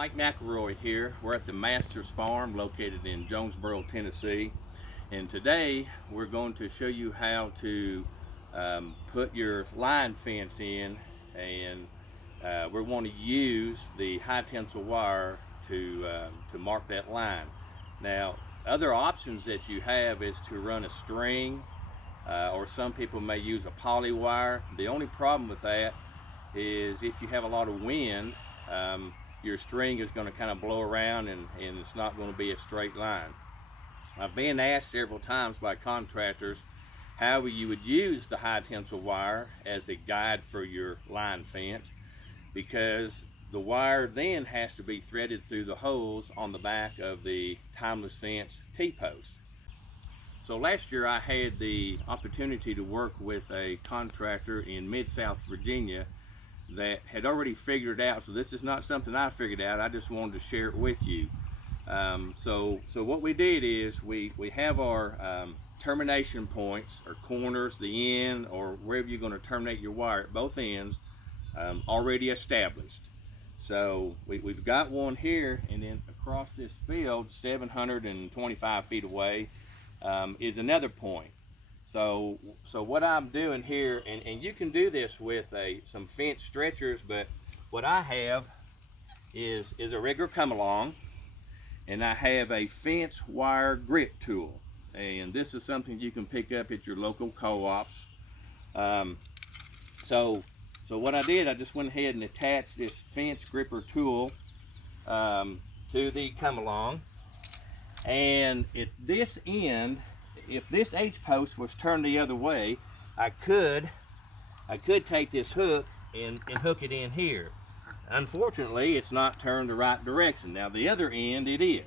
Mike McElroy here. We're at the Masters Farm located in Jonesboro, Tennessee. And today we're going to show you how to put your line fence in, and we're going to use the high tensile wire to mark that line. Now, other options that you have is to run a string, or some people may use a poly wire. The only problem with that is if you have a lot of wind, your string is going to kind of blow around and it's not going to be a straight line. I've been asked several times by contractors how you would use the high tensile wire as a guide for your line fence, because the wire then has to be threaded through the holes on the back of the timeless fence T-post. So last year I had the opportunity to work with a contractor in Mid-South Virginia that had already figured it out. So this is not something I figured out, I just wanted to share it with you. So what we did is we have our termination points or corners, the end or wherever you're going to terminate your wire at both ends, already established. So we've got one here, and then across this field 725 feet away is another point. So what I'm doing here, and you can do this with some fence stretchers, but what I have is a regular come along, and I have a fence wire grit tool, and this is something you can pick up at your local co-ops. So what I did, I just went ahead and attached this fence gripper tool to the come along, and at this end, if this H-post was turned the other way, I could take this hook and hook it in here. Unfortunately, it's not turned the right direction. Now the other end it is.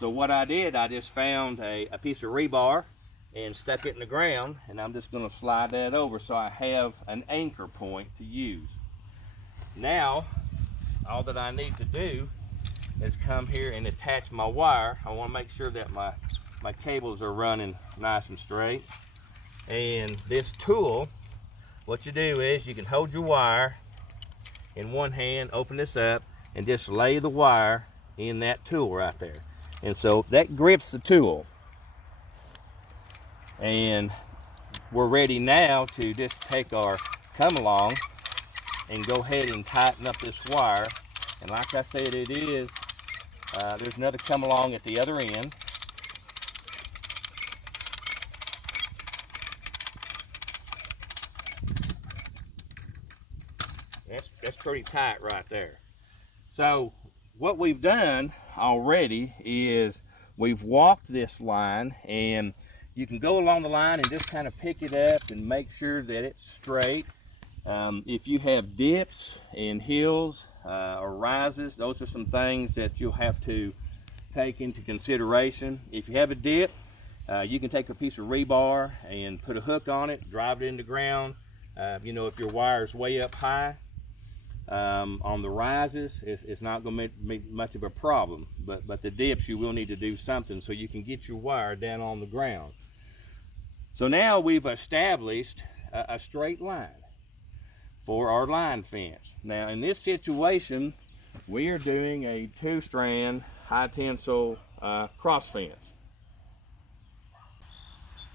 So what I did, I just found a piece of rebar and stuck it in the ground, and I'm just going to slide that over so I have an anchor point to use. Now, all that I need to do is come here and attach my wire. I want to make sure that my cables are running nice and straight. And this tool, what you do is you can hold your wire in one hand, open this up, and just lay the wire in that tool right there. And so that grips the tool. And we're ready now to just take our come along and go ahead and tighten up this wire. And like I said, it is, there's another come along at the other end. That's pretty tight right there. So what we've done already is we've walked this line, and you can go along the line and just kind of pick it up and make sure that it's straight. If you have dips and hills or rises, those are some things that you'll have to take into consideration. If you have a dip, you can take a piece of rebar and put a hook on it, drive it in the ground. You know, if your wire is way up high, on the rises, it's not going to be much of a problem, but the dips you will need to do something so you can get your wire down on the ground. So now we've established a straight line for our line fence. Now in this situation, we are doing a 2-strand high tensile cross fence.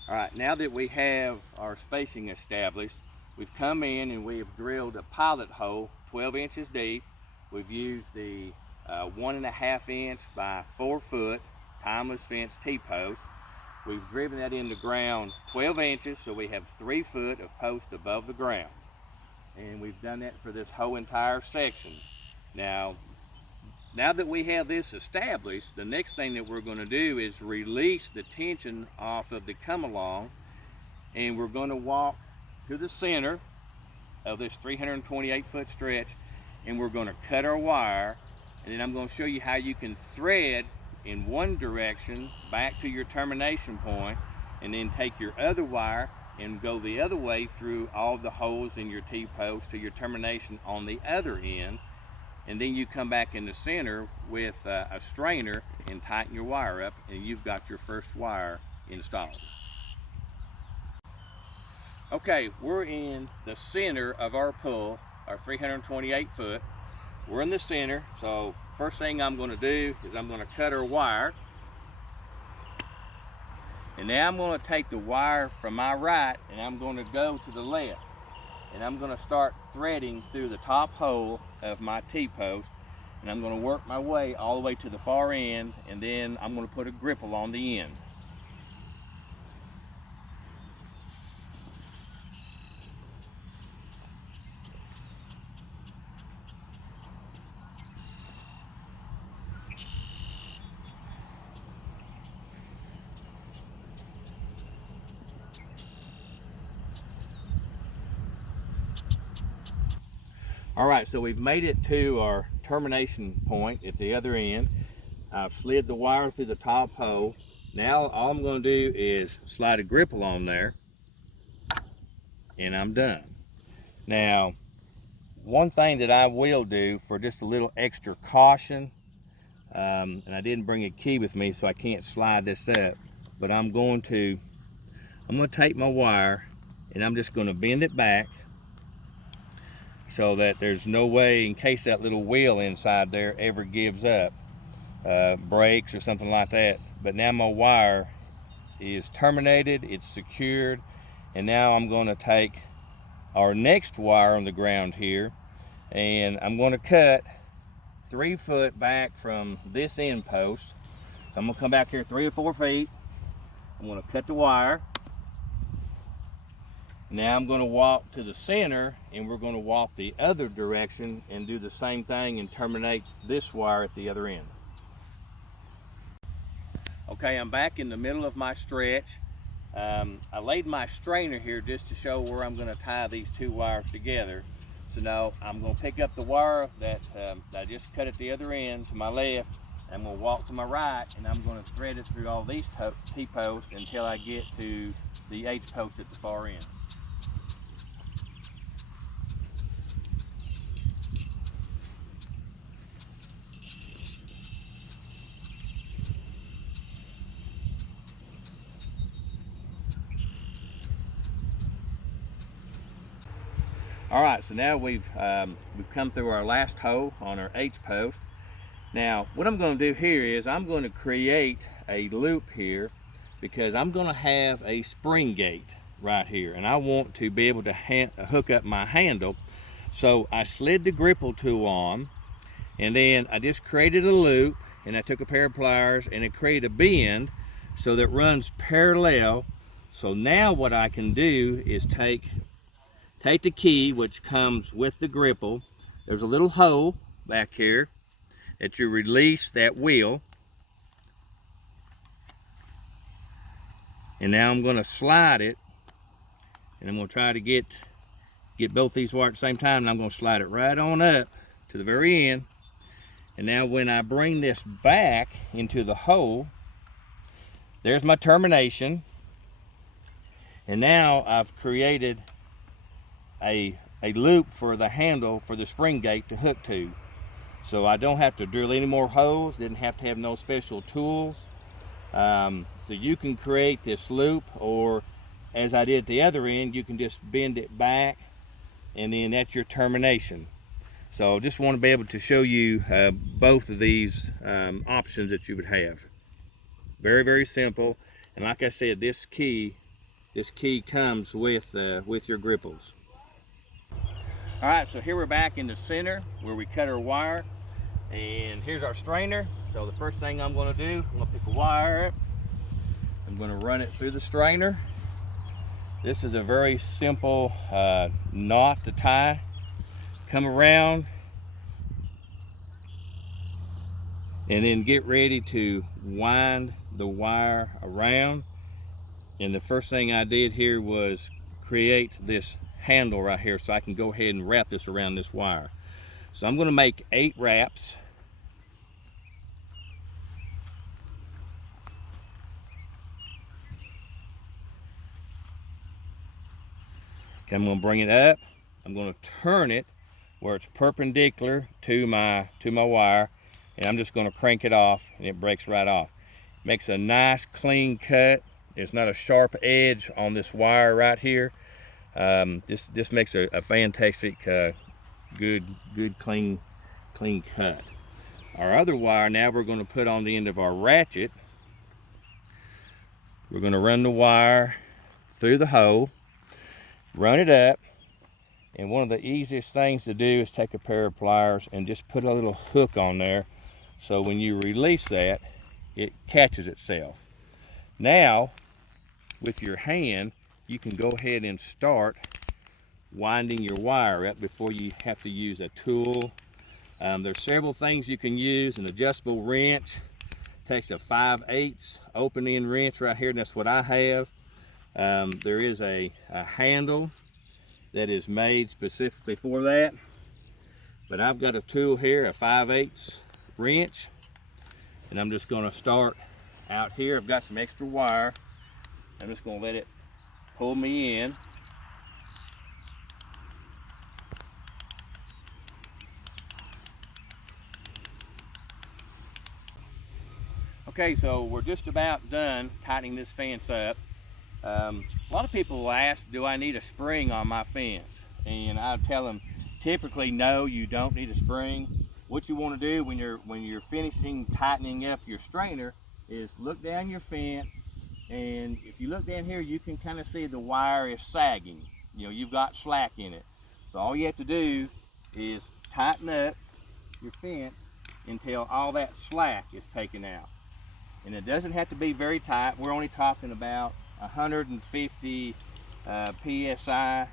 All right, now that we have our spacing established, we've come in and we have drilled a pilot hole 12 inches deep. We've used the 1.5 inch by 4 foot timeless fence T-post. We've driven that in the ground 12 inches, so we have 3 foot of post above the ground. And we've done that for this whole entire section. Now that we have this established, the next thing that we're going to do is release the tension off of the come along, and we're going to walk to the center of this 328 foot stretch, and we're going to cut our wire, and then I'm going to show you how you can thread in one direction back to your termination point, and then take your other wire and go the other way through all the holes in your T-post to your termination on the other end, and then you come back in the center with a strainer and tighten your wire up, and you've got your first wire installed. Okay, we're in the center of our pull, our 328 foot. We're in the center, so first thing I'm going to do is I'm going to cut our wire. And now I'm going to take the wire from my right and I'm going to go to the left. And I'm going to start threading through the top hole of my T-post. And I'm going to work my way all the way to the far end, and then I'm going to put a gripple on the end. All right, so we've made it to our termination point at the other end. I've slid the wire through the top hole. Now all I'm going to do is slide a gripple on there, and I'm done. Now, one thing that I will do for just a little extra caution, and I didn't bring a key with me so I can't slide this up, but I'm going to take my wire and I'm just going to bend it back so that there's no way, in case that little wheel inside there ever gives up, breaks or something like that. But now my wire is terminated, it's secured, and now I'm going to take our next wire on the ground here, and I'm going to cut 3 foot back from this end post. So I'm going to come back here 3 or 4 feet. I'm going to cut the wire. Now I'm going to walk to the center, and we're going to walk the other direction and do the same thing and terminate this wire at the other end. Okay, I'm back in the middle of my stretch. I laid my strainer here just to show where I'm going to tie these 2 wires together. So now I'm going to pick up the wire that I just cut at the other end to my left. I'm going to walk to my right, and I'm going to thread it through all these T-posts until I get to the H-post at the far end. All right, so now we've come through our last hole on our H-post. Now, what I'm going to do here is I'm going to create a loop here because I'm going to have a spring gate right here, and I want to be able to hook up my handle. So I slid the gripple tool on, and then I just created a loop, and I took a pair of pliers and it created a bend so that it runs parallel. So now what I can do is take the key, which comes with the gripple. There's a little hole back here that you release that wheel. And now I'm going to slide it, and I'm going to try to get both these wires at the same time, and I'm going to slide it right on up to the very end. And now when I bring this back into the hole, there's my termination. And now I've created a loop for the handle for the spring gate to hook to. So I don't have to drill any more holes, didn't have to have no special tools. So you can create this loop, or as I did at the other end, you can just bend it back, and then that's your termination. So just want to be able to show you both of these options that you would have. Very, very simple. And like I said, this key comes with your gripples. All right, so here we're back in the center where we cut our wire, and here's our strainer. So the first thing I'm going to do, I'm going to pick a wire up. I'm going to run it through the strainer. This is a very simple knot to tie. Come around and then get ready to wind the wire around. And the first thing I did here was create this handle right here so I can go ahead and wrap this around this wire. So I'm going to make 8 wraps. Okay, I'm going to bring it up. I'm going to turn it where it's perpendicular to my wire, and I'm just going to crank it off, and it breaks right off. Makes a nice clean cut. There's not a sharp edge on this wire right here. This makes a fantastic, good clean cut. our other wire now we're going to put on the end of our ratchet. We're going to run the wire through the hole, run it up, and one of the easiest things to do is take a pair of pliers and just put a little hook on there, so when you release that, it catches itself. Now, with your hand, you can go ahead and start winding your wire up before you have to use a tool. There's several things you can use. An adjustable wrench. Takes a 5/8 open end wrench right here, and that's what I have. There is a handle that is made specifically for that, but I've got a tool here, a 5/8 wrench, and I'm just going to start out here. I've got some extra wire. I'm just going to let it pull me in. Okay, so we're just about done tightening this fence up. A lot of people will ask, do I need a spring on my fence? And I'll tell them, typically no, you don't need a spring. What you want to do when you're finishing tightening up your strainer is look down your fence, and if you look down here, you can kind of see the wire is sagging. You know, you've got slack in it. So all you have to do is tighten up your fence until all that slack is taken out. And it doesn't have to be very tight. We're only talking about 150 psi,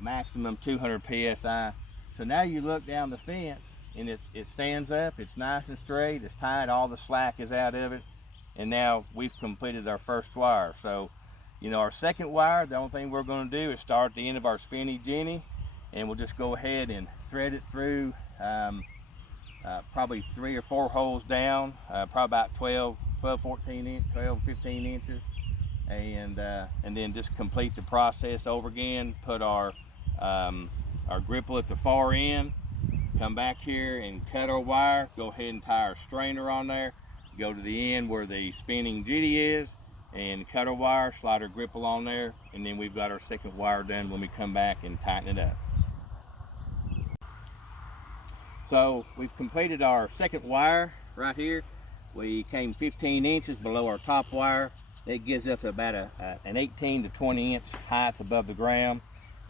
maximum 200 psi. So now you look down the fence and it stands up, it's nice and straight, it's tight, all the slack is out of it, and now we've completed our first wire. So, you know, our second wire, the only thing we're going to do is start at the end of our spinny jenny, and we'll just go ahead and thread it through probably 3 or 4 holes down, probably about 12, 15 inches, and then just complete the process over again. Put our gripple at the far end, come back here and cut our wire, go ahead and tie our strainer on there, go to the end where the spinning jetty is, and cut our wire, slide our gripple on there, and then we've got our second wire done when we come back and tighten it up. So we've completed our second wire right here. We came 15 inches below our top wire. That gives us about an 18 to 20 inch height above the ground.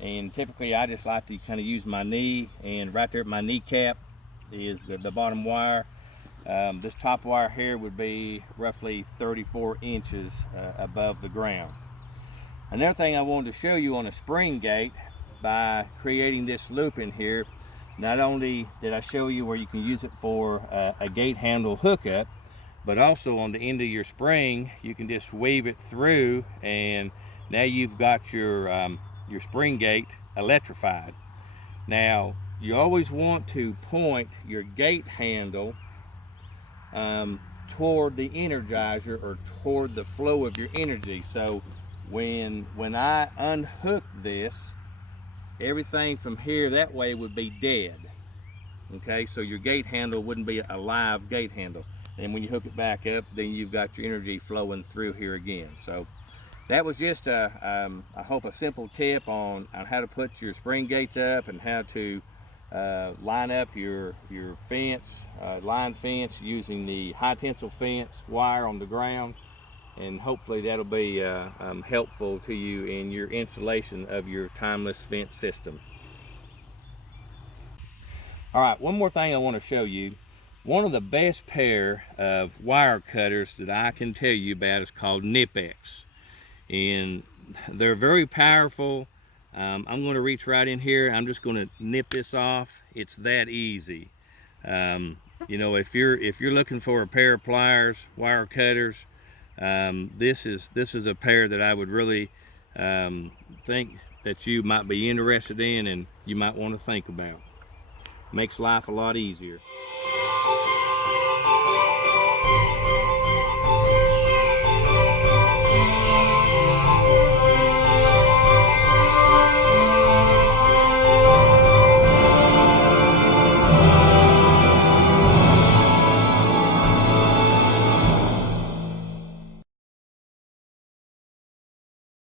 And typically I just like to kind of use my knee, and right there at my kneecap is the bottom wire. This top wire here would be roughly 34 inches above the ground. Another thing I wanted to show you on a spring gate, by creating this loop in here, not only did I show you where you can use it for a gate handle hookup, but also on the end of your spring, you can just weave it through, and now you've got your spring gate electrified. Now, you always want to point your gate handle toward the energizer, or toward the flow of your energy. So when I unhook this, everything from here that way would be dead. Okay, so your gate handle wouldn't be a live gate handle. And when you hook it back up, then you've got your energy flowing through here again. So that was just I hope a simple tip on how to put your spring gates up, and how to line up your fence, line fence, using the high tensile fence wire on the ground. And hopefully that'll be helpful to you in your installation of your timeless fence system. All right, one more thing I want to show you. One of the best pair of wire cutters that I can tell you about is called Nipex, and they're very powerful. I'm going to reach right in here. I'm just going to nip this off. It's that easy. You know, if you're looking for a pair of pliers, wire cutters, this is a pair that I would really think that you might be interested in, and you might want to think about. Makes life a lot easier.